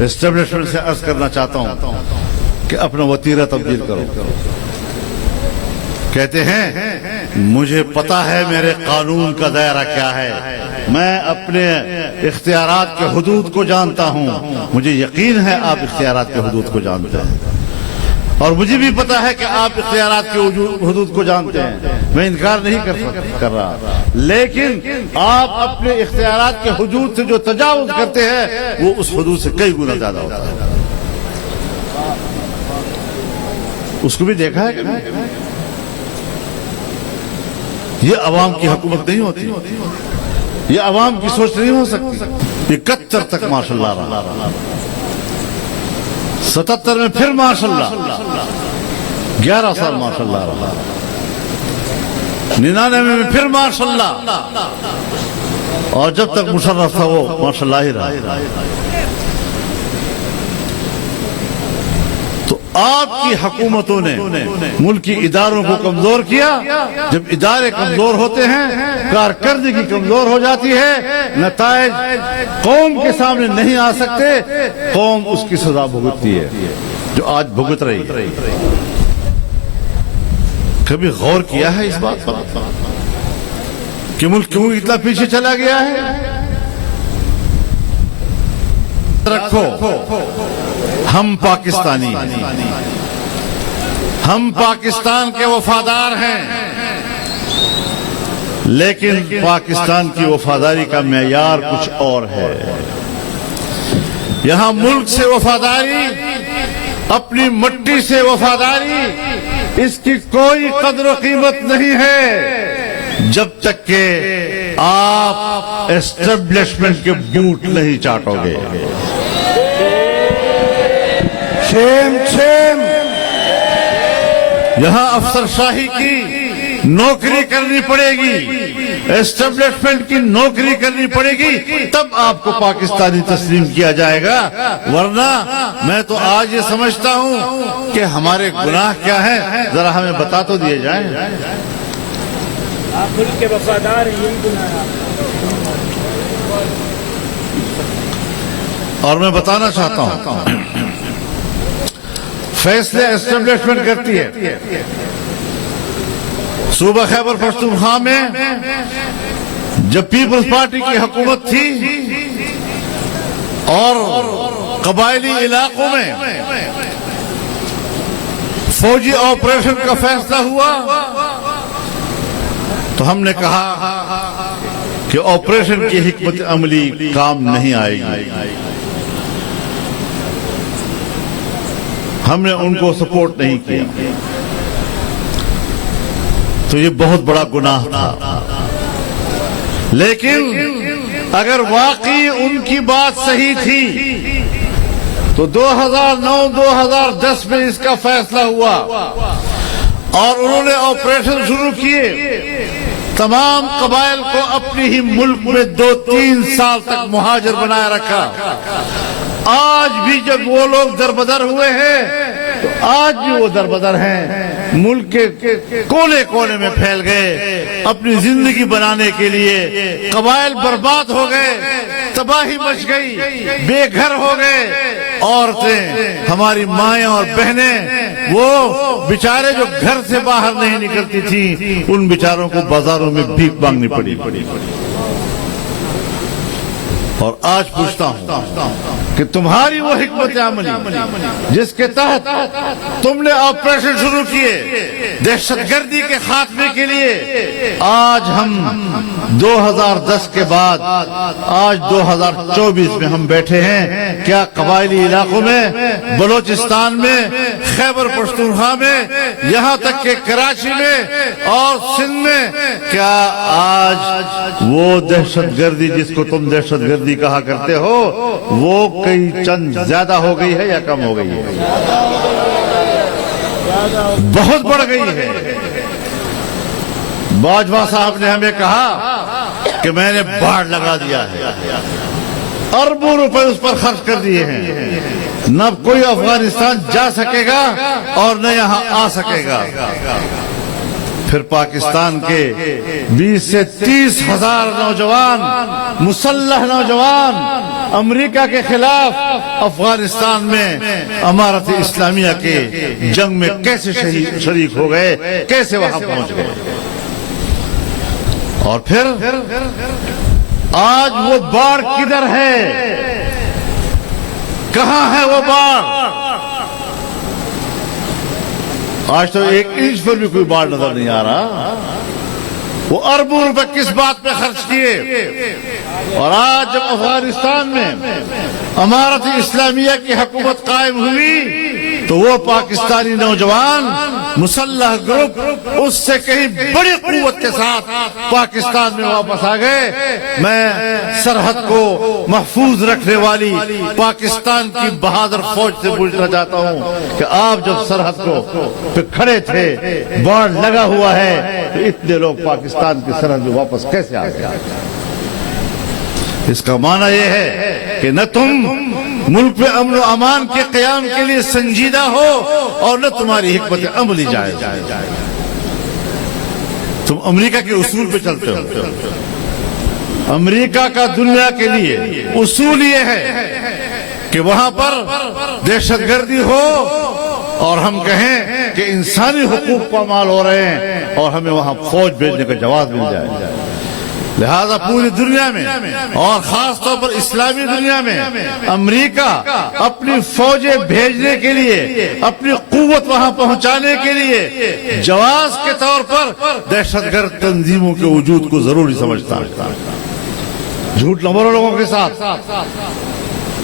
Establishment سے عرض کرنا چاہتا ہوں کہ اپنا وتیرہ تبدیل کرو. کہتے ہیں مجھے پتا ہے میرے قانون کا دائرہ کیا ہے، میں اپنے اختیارات کے حدود کو جانتا ہوں. مجھے یقین ہے آپ اختیارات کے حدود کو جانتے ہیں، اور مجھے بھی پتا ہے کہ آپ اختیارات کے حدود کو جانتے ہیں. میں انکار نہیں کر رہا، لیکن آپ اپنے اختیارات کے حدود سے جو تجاوز کرتے ہیں وہ اس حدود سے کئی گنا زیادہ ہوتا ہے. اس کو بھی دیکھا ہے کہ یہ عوام کی حکومت نہیں ہوتی، یہ عوام کی سوچ نہیں ہو سکتی. 71 تک ماشاء اللہ رہا، 77 میں پھر ماشاء اللہ 11 سال ماشاء اللہ رہا، 99 میں پھر ماشاء اللہ، اور جب تک مشرف تھا وہ ماشاء اللہ ہی رہا. تو آپ کی حکومتوں نے ملکی اداروں کو کمزور کیا. جب ادارے کمزور ہوتے ہیں، کارکردگی کمزور ہو جاتی ہے، نتائج قوم کے سامنے نہیں آ سکتے، قوم اس کی سزا بھگتتی ہے جو آج بھگت رہی ہے. کبھی غور کیا ہے اس بات پر کہ ملک کیوں اتنا پیچھے چلا گیا ہے؟ رکھو، ہم پاکستانی ہیں، ہم پاکستان کے وفادار ہیں، لیکن پاکستان کی وفاداری کا معیار کچھ اور ہے. یہاں ملک سے وفاداری، اپنی مٹی سے وفاداری، اس کی کوئی قدر و قیمت نہیں ہے جب تک کہ آپ اسٹیبلشمنٹ کے بوٹ نہیں چاٹو گے. شیم یہاں افسر شاہی کی نوکری کرنی پڑے گی، اسٹیبلشمنٹ کی نوکری کرنی پڑے گی، تب آپ کو پاکستانی تسلیم کیا جائے گا. ورنہ میں تو آج یہ سمجھتا ہوں کہ ہمارے گناہ کیا ہیں، ذرا ہمیں بتا تو دیے جائیں. آپ ملک کے وفادار ہیں، یہی گناہ ہے. اور میں بتانا چاہتا ہوں فیصلے اسٹیبلشمنٹ کرتی ہے. صوبہ خیبر پختونخوا میں جب پیپلز پارٹی کی حکومت تھی اور قبائلی علاقوں میں فوجی آپریشن کا فیصلہ ہوا تو ہم نے کہا کہ آپریشن کی حکمت عملی کام نہیں آئے گی. ہم نے ان کو سپورٹ نہیں کیا، تو یہ بہت بڑا گناہ تھا. لیکن اگر واقعی ان کی بات صحیح تھی تو 2009-2010 میں اس کا فیصلہ ہوا اور انہوں نے آپریشن شروع کیے. تمام قبائل کو اپنی ہی ملک میں 2-3 سال تک مہاجر بنائے رکھا. آج بھی جب وہ لوگ دربدر ہوئے ہیں تو آج بھی وہ دربدر ہیں، ملک کے کونے کونے میں پھیل گئے اپنی زندگی بنانے کے لیے. قبائل برباد ہو گئے، تباہی مچ گئی، بے گھر ہو گئے. عورتیں، ہماری مائیں اور بہنیں، وہ بیچارے جو گھر سے باہر نہیں نکلتی تھیں، ان بیچاروں کو بازاروں میں بھیک مانگنی پڑی. اور آج پوچھتا ہوں کہ تمہاری وہ حکمت عملی جس کے تحت تم نے آپریشن شروع کیے دہشت گردی کے خاتمے کے لیے، آج ہم 2010 کے بعد آج 2024 میں ہم بیٹھے ہیں. کیا قبائلی علاقوں میں، بلوچستان میں، خیبر پختونخوا میں، یہاں تک کہ کراچی میں اور سندھ میں، کیا آج وہ دہشت گردی جس کو تم دہشت گردی کہا کرتے ہو وہ کئی چند زیادہ ہو گئی ہے یا کم ہو گئی ہے؟ بہت بڑھ گئی ہے. باجوہ صاحب نے ہمیں کہا کہ میں نے باڑ لگا دیا ہے، اربوں روپے اس پر خرچ کر دیے ہیں، نہ کوئی افغانستان جا سکے گا اور نہ یہاں آ سکے گا. پھر پاکستان کے 20 سے 30 ہزار نوجوان، مسلح نوجوان امریکہ کے خلاف افغانستان میں امارت اسلامیہ کے جنگ میں کیسے شریک ہو گئے، کیسے وہاں پہنچ گئے. اور پھر آج وہ باڑ کدھر ہے، کہاں ہے وہ باڑ؟ آج تو 1 انچ پر بھی کوئی باڑ نظر نہیں آ رہا. وہ اربوں روپے کس بات پہ خرچ کیے، اور آج جب افغانستان میں امارت اسلامیہ کی حکومت قائم ہوئی تو وہ پاکستانی نوجوان مسلح گروپ اس سے کہیں بڑی قوت کے ساتھ پاکستان میں واپس آ گئے. میں سرحد کو محفوظ رکھنے والی پاکستان کی بہادر فوج سے پوچھنا چاہتا ہوں کہ آپ جب سرحد کو پہ کھڑے تھے، باڑ لگا ہوا ہے، تو اتنے لوگ پاکستان کی سرحد میں واپس کیسے آ گئے؟ اس کا معنی یہ ہے کہ نہ تم ملک میں امن و امان کے قیام کے لیے سنجیدہ ہو اور نہ تمہاری حکمت عملی جائز. تم امریکہ کے اصول پہ چلتے ہو. امریکہ کا دنیا کے لیے اصول یہ ہے کہ وہاں پر دہشت گردی ہو اور ہم کہیں کہ انسانی حقوق پامال ہو رہے ہیں اور ہمیں وہاں فوج بھیجنے کا جواز مل جائے. لہذا پوری دنیا میں اور خاص طور پر اسلامی دنیا میں امریکہ اپنی فوجیں بھیجنے کے لیے، اپنی قوت وہاں پہنچانے کے لیے جواز کے طور پر دہشت گرد تنظیموں کے وجود کو ضروری سمجھتا ہے. جھوٹ نہ بولو لوگوں کے ساتھ.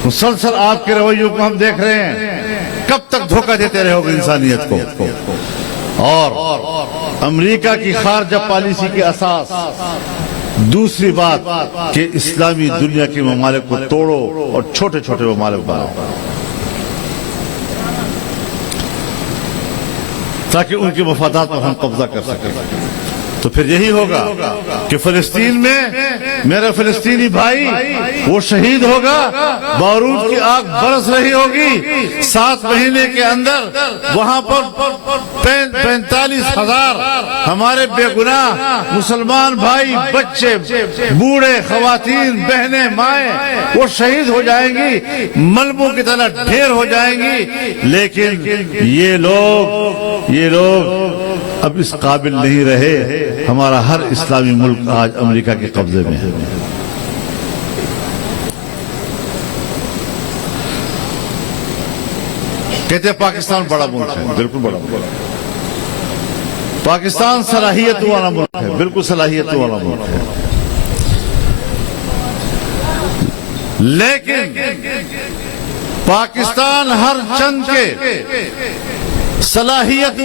مسلسل آپ کے رویوں کو ہم دیکھ رہے ہیں. کب تک دھوکہ دیتے رہو گے انسانیت کو؟ اور امریکہ کی خارجہ پالیسی کی اساس دوسری بات کہ اسلامی دنیا کے ممالک کو توڑو اور چھوٹے چھوٹے ممالک بناؤ تاکہ ان کے مفادات پر ہم قبضہ کر سکیں. تو پھر یہی ہوگا کہ فلسطین میں میرا فلسطینی بھائی وہ شہید ہوگا، بارود کی آگ برس رہی ہوگی. 7 مہینے کے اندر وہاں پر 45,000 ہمارے بے گناہ مسلمان بھائی، بچے، بوڑھے، خواتین، بہنیں، مائیں وہ شہید ہو جائیں گی، ملبوں کی طرح ڈھیر ہو جائیں گی. لیکن یہ لوگ اب اس قابل نہیں رہے. ہمارا ہر اسلامی ملک آج امریکہ کے قبضے میں ہے. کہتے ہیں پاکستان بڑا ملک ہے، بالکل بڑا ملک ہے. پاکستان صلاحیت والا ملک ہے، بالکل صلاحیت والا ملک ہے. لیکن پاکستان ہر چند کے صلاحیت